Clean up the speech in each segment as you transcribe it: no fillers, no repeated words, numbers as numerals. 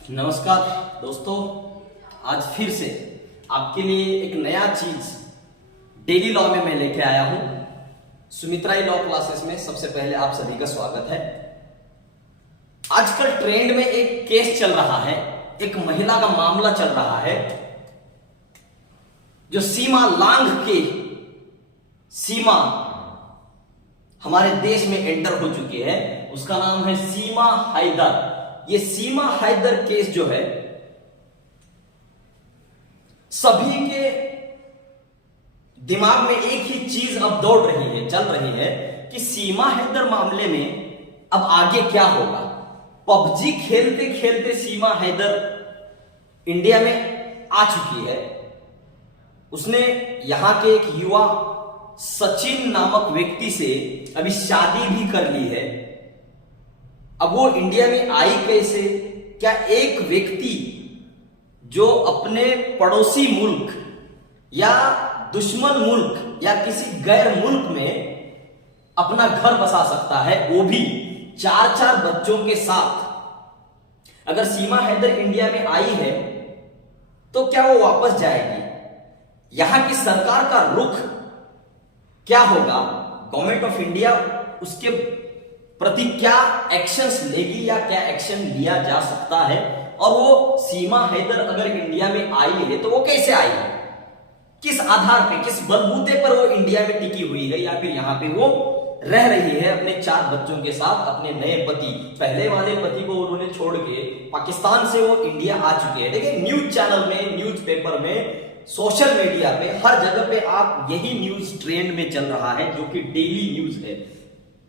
नमस्कार दोस्तों, आज फिर से आपके लिए एक नया चीज डेली लॉ में मैं लेके आया हूं। सुमित्राई लॉ क्लासेस में सबसे पहले आप सभी का स्वागत है। आजकल ट्रेंड में एक केस चल रहा है, एक महिला का मामला चल रहा है जो सीमा लांघ के सीमा हमारे देश में एंटर हो चुकी है। उसका नाम है सीमा हैदर। ये सीमा हैदर केस जो है सभी के दिमाग में एक ही चीज अब दौड़ रही है, चल रही है कि सीमा हैदर मामले में अब आगे क्या होगा। पबजी खेलते खेलते सीमा हैदर इंडिया में आ चुकी है। उसने यहां के एक युवा सचिन नामक व्यक्ति से अभी शादी भी कर ली है। अब वो इंडिया में आई कैसे? क्या एक व्यक्ति जो अपने पड़ोसी मुल्क या दुश्मन मुल्क या किसी गैर मुल्क में अपना घर बसा सकता है, वो भी 4-4 बच्चों के साथ? अगर सीमा हैदर इंडिया में आई है तो क्या वो वापस जाएगी? यहां की सरकार का रुख क्या होगा? गवर्नमेंट ऑफ इंडिया उसके प्रति क्या एक्शंस लेगी या क्या एक्शन लिया जा सकता है? और वो सीमा हैदर अगर इंडिया में आई है तो वो कैसे आई है, किस आधार पे, किस बलबूते पर वो इंडिया में टिकी हुई है, या फिर यहां पे वो रह रही है अपने 4 बच्चों के साथ, अपने नए पति, पहले वाले पति को उन्होंने छोड़ के पाकिस्तान से वो इंडिया आ चुके हैं। देखिए, न्यूज चैनल में, न्यूज पेपर में, सोशल मीडिया पे, हर जगह पे आप यही न्यूज ट्रेंड में चल रहा है जो कि डेली न्यूज है।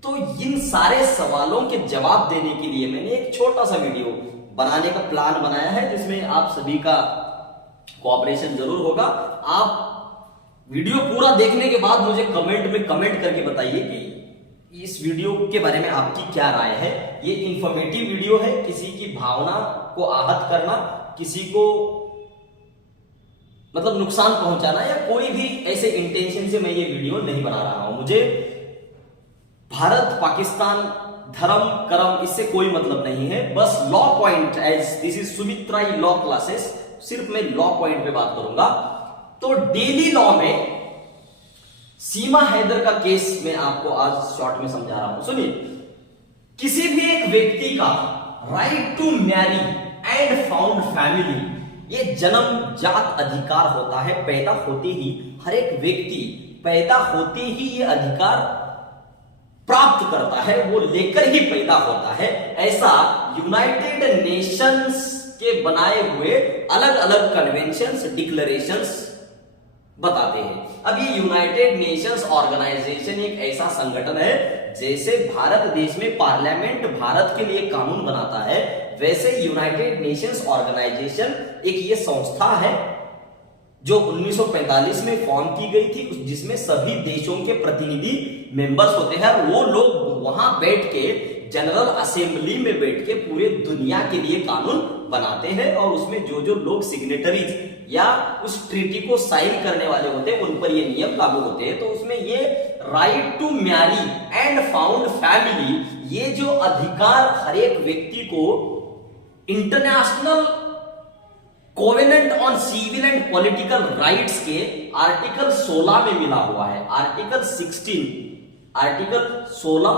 तो इन सारे सवालों के जवाब देने के लिए मैंने एक छोटा सा वीडियो बनाने का प्लान बनाया है, जिसमें आप सभी का कोऑपरेशन जरूर होगा। आप वीडियो पूरा देखने के बाद मुझे कमेंट में कमेंट करके बताइए कि इस वीडियो के बारे में आपकी क्या राय है। ये इंफॉर्मेटिव वीडियो है, किसी की भावना को आहत करना, किसी को मतलब नुकसान पहुंचाना या कोई भी ऐसे इंटेंशन से मैं ये वीडियो नहीं बना रहा हूं। मुझे भारत पाकिस्तान धर्म कर्म इससे कोई मतलब नहीं है, बस law point, as this is सुमित्राई लॉ क्लासेस, सिर्फ मैं लॉ पॉइंट पे बात करूंगा। तो डेली लॉ में सीमा हैदर का केस मैं आपको आज शॉर्ट में समझा रहा हूं। सुनिए, किसी भी एक व्यक्ति का right to marry and found family, ये जन्मजात अधिकार होता है। पैदा होते ही हर एक व्यक्ति पैदा होते ही ये अधिकार प्राप्त करता है, वो लेकर ही पैदा होता है। ऐसा यूनाइटेड नेशंस के बनाए हुए अलग अलग कन्वेंशंस, डिक्लेरेशंस बताते हैं। अब ये यूनाइटेड नेशंस ऑर्गेनाइजेशन एक ऐसा संगठन है, जैसे भारत देश में पार्लियामेंट भारत के लिए कानून बनाता है, वैसे यूनाइटेड नेशंस ऑर्गेनाइजेशन एक ये संस्था है जो 1945 में फॉर्म की गई थी, जिसमें सभी देशों के प्रतिनिधि मेंबर्स होते हैं। वो लोग वहां बैठ के जनरल असेंबली में बैठ के पूरे दुनिया के लिए कानून बनाते हैं, और उसमें जो जो लोग सिग्नेटरीज या उस ट्रीटी को साइन करने वाले होते हैं उन पर ये नियम लागू होते हैं। तो उसमें ये right to marry and found family, ये जो अधिकार हर एक व्यक्ति को International covenant on civil and political rights के आर्टिकल 16 में मिला हुआ है। आर्टिकल 16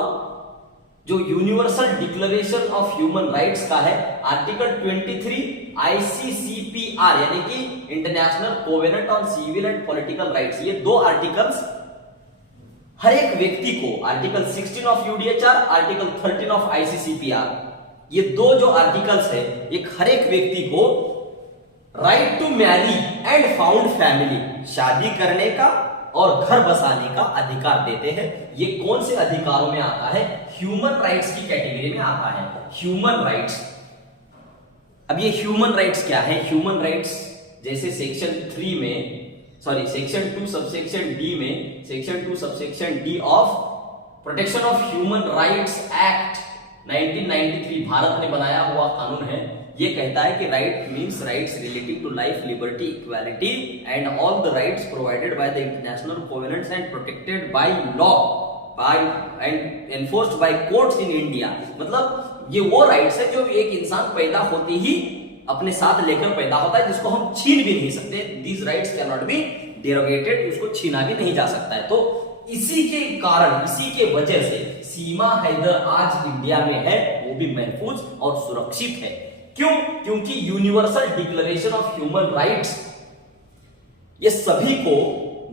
जो Universal declaration of human Rights का है, आर्टिकल 23 आईसीसीपीआर यानी कि International covenant on civil and political Rights, ये 2 आर्टिकल्स हर एक व्यक्ति को, article 16 of UDHR, article 13 of ICCPR, ये 2 जो आर्टिकल्स है, एक हर एक व्यक्ति को right to marry and found family, शादी करने का और घर बसाने का अधिकार देते हैं। ये कौन से अधिकारों में आता है? ह्यूमन राइट्स की कैटेगरी में आता है। ह्यूमन राइट्स, अब ये ह्यूमन राइट्स क्या है? ह्यूमन राइट्स जैसे सेक्शन 3 में, सॉरी सेक्शन 2 सबसेक्शन डी में, section 2 subsection D of protection of human rights act 1993 Bharat ने बनाया हुआ कानून है। ये कहता है कि right means rights relating to life, liberty, equality and all the rights provided by the international covenants and protected by law by and enforced by courts in India. मतलब ये वो राइट्स है जो एक इंसान पैदा होते ही अपने साथ लेकर पैदा होता है, जिसको हम छीन भी नहीं सकते। These rights can not be derogated, उसको छीना भी नहीं जा सकता है। तो इसी के कारण, इसी के वजह से सीमा हैदर आज इंडिया में है, वो भी महफूज और सुरक्षित है। क्यों? क्योंकि universal declaration of human rights ये सभी को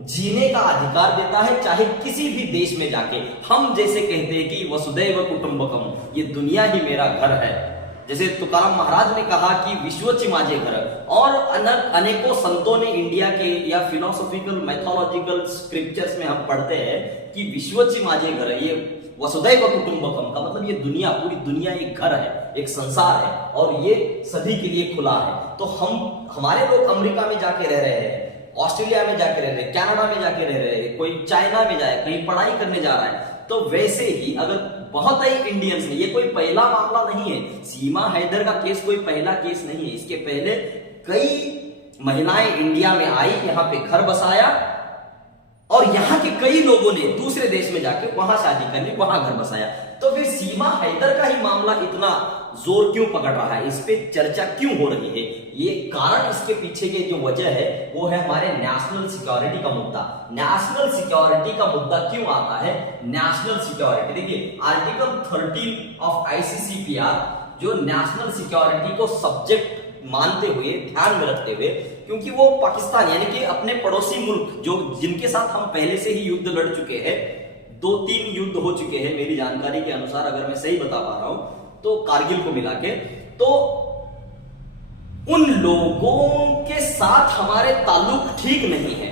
जीने का अधिकार देता है, चाहे किसी भी देश में जाके। हम जैसे कहते हैं कि वसुदैव कुटुंबकम, ये दुनिया ही मेरा घर है। जैसे तुकाराम महाराज ने कहा कि विश्वच माझे घर, और अनेकों संतों ने इंडिया के या फिलोसॉफिकल मैथोलॉजिकल स्क्रिप्चर्स में हम पढ़ते हैं कि विश्वच माझे घर है। ये वसुदैव कुटुंबकम का मतलब ये दुनिया, पूरी दुनिया एक घर है, एक संसार है, और ये सभी के लिए खुला है। तो हमारे लोग अमेरिका में जाके रह रहे हैं, ऑस्ट्रेलिया में जाके रह रहे हैं, कनाडा में जाके रह रहे हैं, कोई चाइना में जाए, कहीं पढ़ाई करने जा रहा है, तो वैसे ही अगर बहुत ही इंडियंस ने, ये कोई पहला मामला नहीं है, सीमा हैदर का केस कोई पहला केस नहीं है। इसके पहले कई महिलाएं इंडिया में आई, यहाँ पे घर बसाया, और यहाँ के कई लोगों ने दूसरे देश में जाके वहां शादी कर ली, वहां घर बसाया। तो फिर सीमा हैदर का ही मामला इतना जोर क्यों पकड़ रहा है, इस पे चर्चा क्यों हो रही है? ये कारण, इसके पीछे की जो वजह है वो है हमारे नेशनल सिक्योरिटी का मुद्दा। नेशनल सिक्योरिटी का मुद्दा क्यों आता है? नेशनल सिक्योरिटी, देखिए आर्टिकल 13 ऑफ आईसीसीपीआर जो नेशनल सिक्योरिटी को सब्जेक्ट मानते हुए, ध्यान में रखते हुए, क्योंकि वो पाकिस्तान यानी कि अपने पड़ोसी मुल्क जो जिनके साथ हम पहले से ही युद्ध लड़ चुके हैं, 2-3 युद्ध हो चुके हैं मेरी जानकारी के अनुसार, अगर मैं सही बता पा रहा हूं तो कारगिल को मिला के, तो उन लोगों के साथ हमारे ताल्लुक ठीक नहीं है।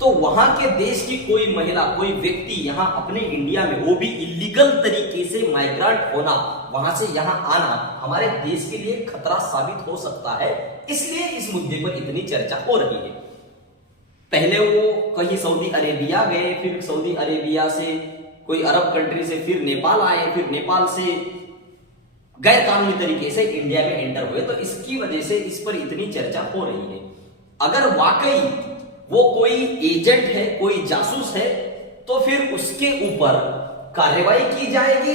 तो वहां के देश की कोई महिला, कोई व्यक्ति यहां अपने इंडिया में, वो भी इलीगल तरीके से माइग्रेंट होना, वहां से यहां आना हमारे देश के लिए खतरा साबित हो सकता है। इसलिए इस मुद्दे पर इतनी चर्चा हो रही है। पहले वो कहीं सऊदी अरेबिया गए, फिर सऊदी अरेबिया से कोई अरब कंट्री से फिर नेपाल आए, फिर नेपाल से गैर कानूनी तरीके से इंडिया में एंटर हुए। तो इसकी वजह से इस पर इतनी चर्चा हो रही है। अगर वाकई वो कोई एजेंट है, कोई जासूस है, तो फिर उसके ऊपर कार्रवाई की जाएगी।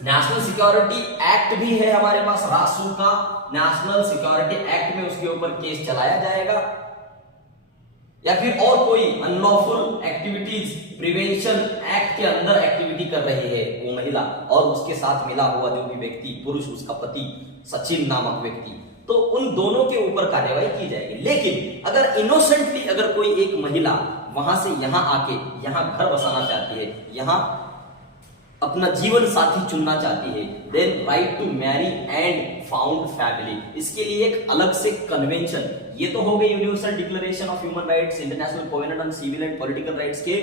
नेशनल सिक्योरिटी एक्ट भी है हमारे पास, रासू का नेशनल सिक्योरिटी एक्ट में उसके ऊपर केस चलाया जाएगा। या फिर और कोई अनलॉफुल एक्टिविटीज प्रिवेंशन एक्ट के अंदर एक्टिविटी कर रही है वो महिला, और उसके साथ मिला हुआ जो भी व्यक्ति, पुरुष, उसका पति सचिन नामक व्यक्ति, तो उन दोनों के ऊपर कार्रवाई की जाएगी। लेकिन अगर इनोसेंटली अगर कोई एक महिला वहां से यहां आके यहां घर बसाना चाहती है, यहां अपना जीवन साथी चुनना चाहती है, then right to marry and found family, इसके लिए एक अलग से कन्वेंशन, ये तो हो गए universal declaration of human rights, international covenant on civil and political rights के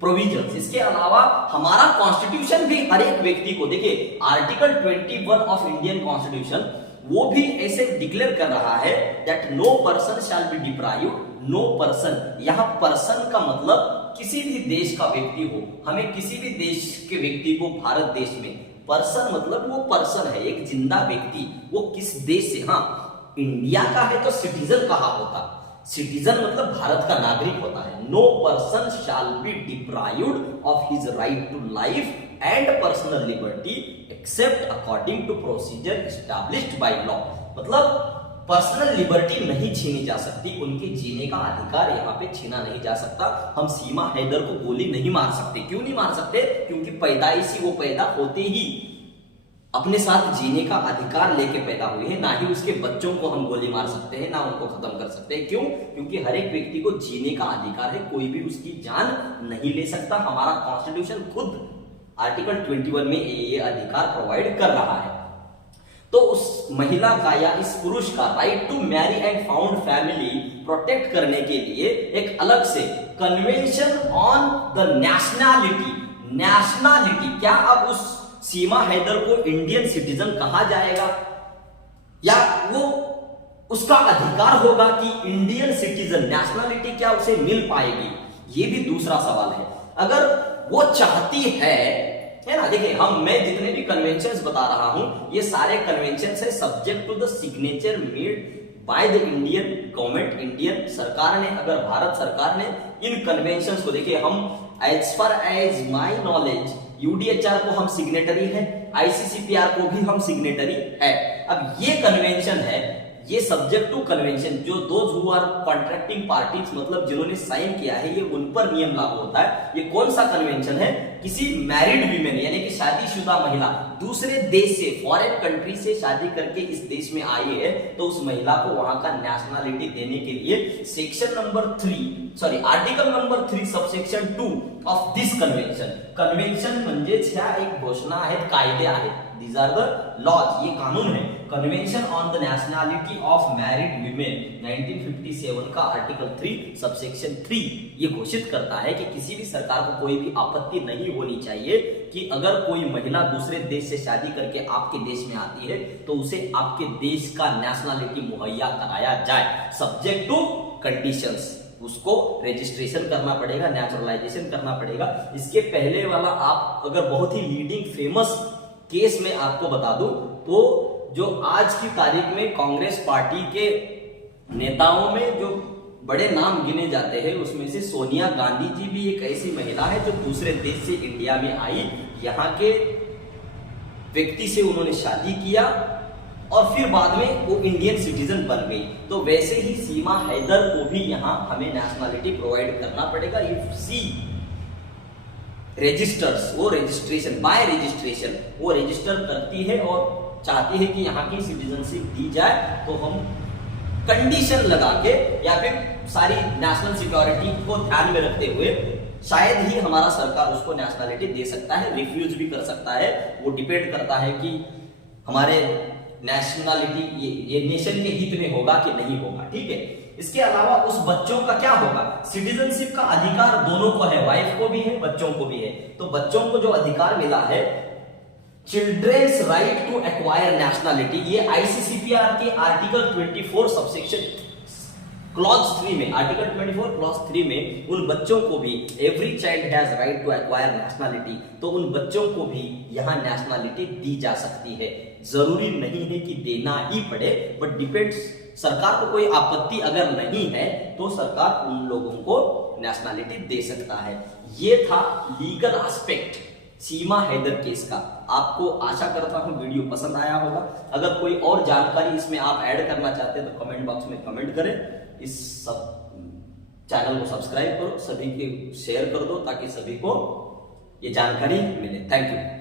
प्रोविजंस। इसके अलावा हमारा कॉन्स्टिट्यूशन भी हर एक व्यक्ति को, देखिए आर्टिकल 21 ऑफ इंडियन कॉन्स्टिट्यूशन वो भी ऐसे डिक्लेयर कर रहा है that no person shall be deprived, no person, यहां पर्सन का मतलब किसी भी देश का व्यक्ति हो, हमें किसी भी देश के व्यक्ति को भारत देश में, पर्सन मतलब वो पर्सन है, एक जिंदा व्यक्ति, वो किस देश से, हाँ इंडिया का है तो सिटीजन कहा होता, सिटीजन मतलब भारत का नागरिक होता है। No person shall be deprived of his right to life and personal liberty except according to procedure established by law, मतलब पर्सनल लिबर्टी नहीं छीनी जा सकती, उनके जीने का अधिकार यहाँ पे छीना नहीं जा सकता। हम सीमा हैदर को गोली नहीं मार सकते। क्यों नहीं मार सकते? क्योंकि पैदाइशी वो पैदा होते ही अपने साथ जीने का अधिकार लेके पैदा हुए हैं, ना ही उसके बच्चों को हम गोली मार सकते हैं, ना उनको खत्म कर सकते हैं। क्यों? क्योंकि हर एक व्यक्ति को जीने का अधिकार है, कोई भी उसकी जान नहीं ले सकता। हमारा कॉन्स्टिट्यूशन खुद आर्टिकल 21 में ये अधिकार प्रोवाइड कर रहा है। तो उस महिला का या इस पुरुष का right to marry and found family protect करने के लिए एक अलग से convention on the nationality, nationality, क्या अब उस सीमा हैदर को इंडियन सिटीजन कहा जाएगा या वो उसका अधिकार होगा कि इंडियन सिटीजन नेशनैलिटी क्या उसे मिल पाएगी? ये भी दूसरा सवाल है। अगर वो चाहती है ना, देखिए मैं जितने भी कन्वेंशंस बता रहा हूं ये सारे कन्वेंशंस है subject to the signature made by the Indian government, Indian सरकार ने, अगर भारत सरकार ने इन कन्वेंशंस को, देखिए हम as far as my knowledge UDHR को हम सिग्नेटरी है, आईसीसीपीआर को भी हम सिग्नेटरी है। अब ये कन्वेंशन है, ये सब्जेक्ट टू कन्वेंशन, जो those who are contracting parties, मतलब जिन्होंने साइन किया है, ये उन पर नियम लागू होता है। ये कौन सा कन्वेंशन है? किसी मैरिड वीमेन यानी कि शादीशुदा महिला दूसरे देश से, फॉरेन कंट्री से शादी करके इस देश में आई है, तो उस महिला को वहां का नेशनलिटी देने के लिए section number 3 article number 3 subsection 2 of this convention, convention म्हणजेच ह्या एक घोषणा आहेत, कायदे आहेत, दीज आर द लॉज, ये कानून है। Convention on the nationality of married women 1957 का आर्टिकल 3 सबसेक्शन 3 ये घोषित करता है कि किसी भी सरकार को कोई भी आपत्ति नहीं होनी चाहिए कि अगर कोई महिला दूसरे देश से शादी करके आपके देश में आती है तो उसे आपके देश का नेशनलिटी मुहैया कराया जाए, सब्जेक्ट टू कंडीशंस। उसको रजिस्ट्रेशन करना पड़ेगा, नेचुरलाइजेशन करना पड़ेगा। इसके पहले वाला आप अगर बहुत ही लीडिंग फेमस केस में आपको बता दूं तो जो आज की तारीख में कांग्रेस पार्टी के नेताओं में जो बड़े नाम गिने जाते हैं उसमें से सोनिया गांधी जी भी एक ऐसी महिला है जो दूसरे देश से इंडिया में आई, यहाँ के व्यक्ति से उन्होंने शादी किया और फिर बाद में वो इंडियन सिटीजन बन गई। तो वैसे ही सीमा हैदर को भी यहाँ हमें नेशनलिटी प्रोवाइड करना पड़ेगा। इफ सी रजिस्टर्स, वो रजिस्ट्रेशन बाय रजिस्ट्रेशन वो रजिस्टर करती है और चाहती है कि यहाँ की सिटीजनशिप दी जाए, तो हम कंडीशन लगा के या फिर सारी नेशनल सिक्योरिटी को ध्यान में रखते हुए शायद ही हमारा सरकार उसको नेशनलिटी दे सकता है, रिफ्यूज भी कर सकता है। वो डिपेंड करता है कि हमारे नेशनलिटी ये नेशन के हित में होगा कि नहीं होगा, ठीक है। इसके अलावा उस बच्चों का क्या होगा? सिटीजनशिप का अधिकार दोनों को है, वाइफ को भी है, बच्चों को भी है। तो बच्चों को जो अधिकार मिला है children's right to acquire nationality, ये आईसीसीपीआर के आर्टिकल 24 सबसेक्शन क्लॉज 3 में, आर्टिकल 24 क्लॉज 3 में उन बच्चों को भी, every child has right to acquire nationality, तो उन बच्चों को भी यहाँ नेशनलिटी दी जा सकती है। जरूरी नहीं है कि देना ही पड़े, बट डिपेंड्स, सरकार को कोई आपत्ति अगर नहीं है तो सरकार उन लोगों को नेशनलिटी दे सकता है। ये था लीगल एस्पेक्ट सीमा हैदर केस का। आपको आशा करता हूं वीडियो पसंद आया होगा। अगर कोई और जानकारी इसमें आप ऐड करना चाहते हैं तो कमेंट बॉक्स में कमेंट करें। इस सब चैनल को सब्सक्राइब करो, सभी के शेयर कर दो ताकि सभी को ये जानकारी मिले। Thank you.